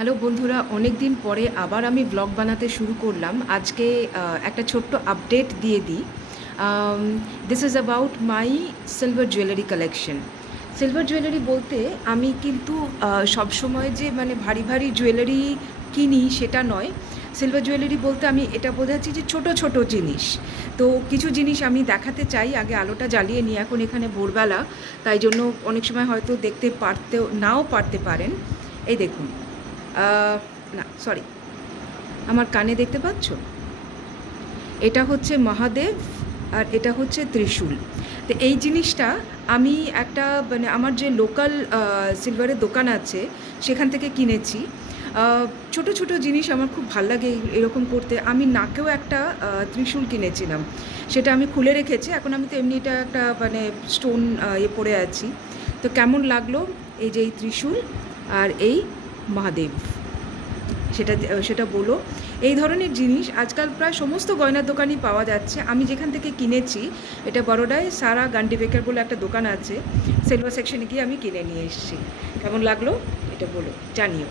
Hello বন্ধুরা, অনেক দিন পরে আবার আমি ব্লগ বানাতে শুরু করলাম। আজকে একটা ছোট্ট আপডেট দিয়ে দিই। This is about my silver jewellery collection. Silver jewellery বলতে আমি কিন্তু সবসময় যে মানে ভারী ভারী জুয়েলারি কিনি সেটা নয়। সিলভার জুয়েলারি বলতে আমি এটা বোঝাচ্ছি যে ছোট ছোট জিনিস। তো কিছু জিনিস আমি দেখাতে চাই। আগে আলোটা জ্বালিয়ে নিই, এখন এখানে ভোরবেলা, তাই জন্য অনেক সময় হয়তো দেখতে পারতেও নাও পারতে পারেন। এই দেখুন, না সরি, আমার কানে দেখতে পাচ্ছ? এটা হচ্ছে মহাদেব আর এটা হচ্ছে ত্রিশূল। তো এই জিনিসটা আমি একটা মানে আমার যে লোকাল সিলভারের দোকান আছে সেখান থেকে কিনেছি। ছোট ছোট জিনিস আমার খুব ভাল লাগে এরকম করতে। আমি নাকেও একটা ত্রিশূল কিনেছিলাম, সেটা আমি খুলে রেখেছি। এখন আমি তো এমনি এটা একটা মানে স্টোন পরে আছি। তো কেমন লাগলো এই যে এই ত্রিশূল আর এই মহাদেব, সেটা সেটা বলো। এই ধরনের জিনিস আজকাল প্রায় সমস্ত গয়নার দোকানই পাওয়া যাচ্ছে। আমি যেখান থেকে কিনেছি, এটা বরোডায় সারা গান্ডি বেকার বলে একটা দোকান আছে, সিলভার সেকশনে গিয়ে আমি কিনে নিয়ে এসেছি। কেমন লাগলো এটা বলো, জানিও।